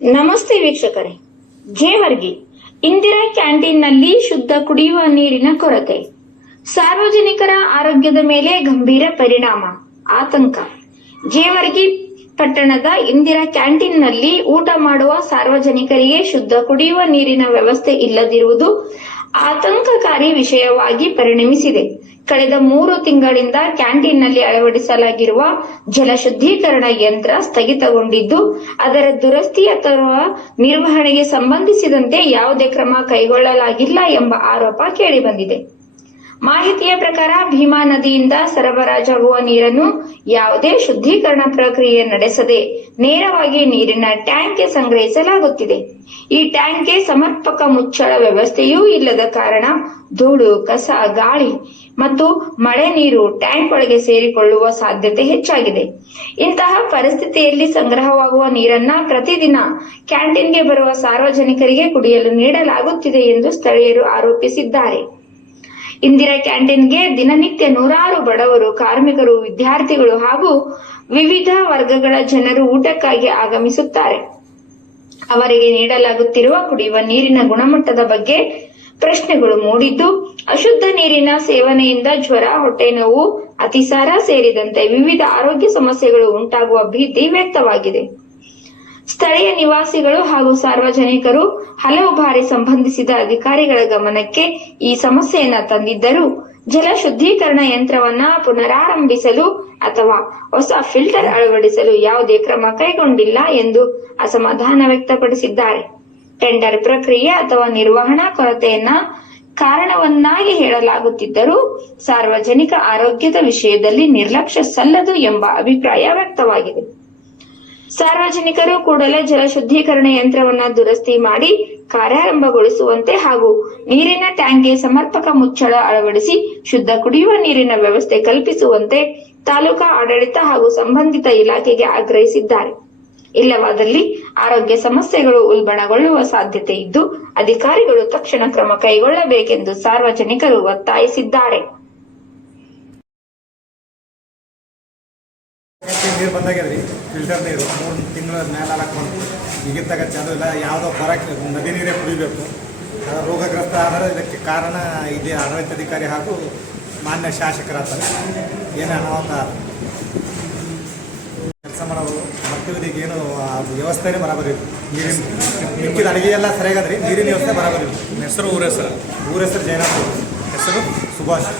ನಮಸ್ತೆ ವೀಕ್ಷಕರೇ. ಜೇವರ್ಗಿ ಇಂದಿರಾ ಕ್ಯಾಂಟೀನ್ನಲ್ಲಿ ಶುದ್ಧ ಕುಡಿಯುವ ನೀರಿನ ಕೊರತೆ, ಸಾರ್ವಜನಿಕರ ಆರೋಗ್ಯದ ಮೇಲೆ ಗಂಭೀರ ಪರಿಣಾಮ, ಆತಂಕ. ಜೇವರ್ಗಿ ಪಟ್ಟಣದ ಇಂದಿರಾ ಕ್ಯಾಂಟೀನ್ನಲ್ಲಿ ಊಟ ಮಾಡುವ ಸಾರ್ವಜನಿಕರಿಗೆ ಶುದ್ಧ ಕುಡಿಯುವ ನೀರಿನ ವ್ಯವಸ್ಥೆ ಇಲ್ಲದಿರುವುದು ಆತಂಕಕಾರಿ ವಿಷಯವಾಗಿ ಪರಿಣಮಿಸಿದೆ. ಕಳೆದ 3 ತಿಂಗಳಿಂದ ಕ್ಯಾಂಟೀನ್ನಲ್ಲಿ ಅಳವಡಿಸಲಾಗಿರುವ ಜಲ ಶುದ್ಧೀಕರಣ ಯಂತ್ರ ಸ್ಥಗಿತಗೊಂಡಿದ್ದು, ಅದರ ದುರಸ್ತಿ ಅಥವಾ ನಿರ್ವಹಣೆಗೆ ಸಂಬಂಧಿಸಿದಂತೆ ಯಾವುದೇ ಕ್ರಮ ಕೈಗೊಳ್ಳಲಾಗಿಲ್ಲ ಎಂಬ ಆರೋಪ ಕೇಳಿಬಂದಿದೆ. ಮಾಹಿತಿಯ ಪ್ರಕಾರ ಭೀಮಾ ನದಿಯಿಂದ ಸರಬರಾಜಾಗುವ ನೀರನ್ನು ಯಾವುದೇ ಶುದ್ಧೀಕರಣ ಪ್ರಕ್ರಿಯೆ ನಡೆಸದೆ ನೇರವಾಗಿ ನೀರಿನ ಟ್ಯಾಂಕ್ಗೆ ಸಂಗ್ರಹಿಸಲಾಗುತ್ತಿದೆ. ಈ ಟ್ಯಾಂಕ್ಗೆ ಸಮರ್ಪಕ ಮುಚ್ಚಳ ವ್ಯವಸ್ಥೆಯೂ ಇಲ್ಲದ ಕಾರಣ ಧೂಳು, ಕಸ, ಗಾಳಿ ಮತ್ತು ಮಳೆ ನೀರು ಟ್ಯಾಂಕ್ ಒಳಗೆ ಸೇರಿಕೊಳ್ಳುವ ಸಾಧ್ಯತೆ ಹೆಚ್ಚಾಗಿದೆ. ಇಂತಹ ಪರಿಸ್ಥಿತಿಯಲ್ಲಿ ಸಂಗ್ರಹವಾಗುವ ನೀರನ್ನ ಪ್ರತಿದಿನ ಕ್ಯಾಂಟೀನ್ಗೆ ಬರುವ ಸಾರ್ವಜನಿಕರಿಗೆ ಕುಡಿಯಲು ನೀಡಲಾಗುತ್ತಿದೆ ಎಂದು ಸ್ಥಳೀಯರು ಆರೋಪಿಸಿದ್ದಾರೆ. ಇಂದಿರಾ ಕ್ಯಾಂಟೀನ್ಗೆ ದಿನನಿತ್ಯ ನೂರಾರು ಬಡವರು, ಕಾರ್ಮಿಕರು, ವಿದ್ಯಾರ್ಥಿಗಳು ಹಾಗೂ ವಿವಿಧ ವರ್ಗಗಳ ಜನರು ಊಟಕ್ಕಾಗಿ ಆಗಮಿಸುತ್ತಾರೆ. ಅವರಿಗೆ ನೀಡಲಾಗುತ್ತಿರುವ ಕುಡಿಯುವ ನೀರಿನ ಗುಣಮಟ್ಟದ ಬಗ್ಗೆ ಪ್ರಶ್ನೆಗಳು ಮೂಡಿದ್ದು, ಅಶುದ್ಧ ನೀರಿನ ಸೇವನೆಯಿಂದ ಜ್ವರ, ಹೊಟ್ಟೆ ನೋವು, ಅತಿಸಾರ ಸೇರಿದಂತೆ ವಿವಿಧ ಆರೋಗ್ಯ ಸಮಸ್ಯೆಗಳು ಉಂಟಾಗುವ ಭೀತಿ ವ್ಯಕ್ತವಾಗಿದೆ. ಸ್ಥಳೀಯ ನಿವಾಸಿಗಳು ಹಾಗೂ ಸಾರ್ವಜನಿಕರು ಹಲವು ಬಾರಿ ಸಂಬಂಧಿಸಿದ ಅಧಿಕಾರಿಗಳ ಗಮನಕ್ಕೆ ಈ ಸಮಸ್ಯೆಯನ್ನ ತಂದಿದ್ದರೂ ಜಲ ಶುದ್ಧೀಕರಣ ಯಂತ್ರವನ್ನ ಪುನರಾರಂಭಿಸಲು ಅಥವಾ ಹೊಸ ಫಿಲ್ಟರ್ ಅಳವಡಿಸಲು ಯಾವುದೇ ಕ್ರಮ ಕೈಗೊಂಡಿಲ್ಲ ಎಂದು ಅಸಮಾಧಾನ ವ್ಯಕ್ತಪಡಿಸಿದ್ದಾರೆ. ಟೆಂಡರ್ ಪ್ರಕ್ರಿಯೆ ಅಥವಾ ನಿರ್ವಹಣಾ ಕೊರತೆಯನ್ನ ಕಾರಣವನ್ನಾಗಿ ಹೇಳಲಾಗುತ್ತಿದ್ದರೂ ಸಾರ್ವಜನಿಕ ಆರೋಗ್ಯದ ವಿಷಯದಲ್ಲಿ ನಿರ್ಲಕ್ಷ್ಯ ಸಲ್ಲದು ಎಂಬ ಅಭಿಪ್ರಾಯ ವ್ಯಕ್ತವಾಗಿದೆ. ಸಾರ್ವಜನಿಕರು ಕೂಡಲೇ ಜಲ ಶುದ್ಧೀಕರಣ ಯಂತ್ರವನ್ನ ದುರಸ್ತಿ ಮಾಡಿ ಕಾರ್ಯಾರಂಭಗೊಳಿಸುವಂತೆ ಹಾಗೂ ನೀರಿನ ಟ್ಯಾಂಕ್ಗೆ ಸಮರ್ಪಕ ಮುಚ್ಚಳ ಅಳವಡಿಸಿ ಶುದ್ಧ ಕುಡಿಯುವ ನೀರಿನ ವ್ಯವಸ್ಥೆ ಕಲ್ಪಿಸುವಂತೆ ತಾಲೂಕಾ ಆಡಳಿತ ಹಾಗೂ ಸಂಬಂಧಿತ ಇಲಾಖೆಗೆ ಆಗ್ರಹಿಸಿದ್ದಾರೆ. ಇಲ್ಲವಾದಲ್ಲಿ ಆರೋಗ್ಯ ಸಮಸ್ಯೆಗಳು ಉಲ್ಬಣಗೊಳ್ಳುವ ಸಾಧ್ಯತೆ ಇದ್ದು, ಅಧಿಕಾರಿಗಳು ತಕ್ಷಣ ಕ್ರಮ ಕೈಗೊಳ್ಳಬೇಕೆಂದು ಸಾರ್ವಜನಿಕರು ಒತ್ತಾಯಿಸಿದ್ದಾರೆ. ನೀರು ಬಂದಾಗ್ಯದ್ರಿ, ಫಿಲ್ಟರ್ ನೀರು 3 ತಿಂಗಳ ಮೇಲೆ ಬಂತು. ಈಗಿದ್ದಾಗ ಚಂದ ಇಲ್ಲ, ಯಾವುದೋ ಬರಕ್ಕೆ ನದಿ ನೀರೇ ಕುಡಿಬೇಕು. ರೋಗಗ್ರಸ್ತ ಆದರೆ ಇದಕ್ಕೆ ಕಾರಣ ಇದೆ ಆಡಳಿತಾಧಿಕಾರಿ ಹಾಗೂ ಮಾನ್ಯ ಶಾಸಕರಾಗ್ತಾರೆ. ಏನೇ ಅನಾಹುತ ಕೆಲಸ ಮಾಡೋರು ಮಕ್ಕಳಿಗೆ ಏನು ವ್ಯವಸ್ಥೆನೇ ಬರಾಬರಿ ಇಲ್ಲ. ನೀರಿನ ಮಿಕ್ಕಿದ ಅಡುಗೆ ಎಲ್ಲ ಸರಿಯಾಗದ್ರಿ, ನೀರಿನ ವ್ಯವಸ್ಥೆ ಬರಾಬರಿ ಇಲ್ಲ. ಹೆಸರು ಊರ ಹೆಸರು ಜೈನಾಥ್, ಹೆಸರು ಸುಭಾಷ್.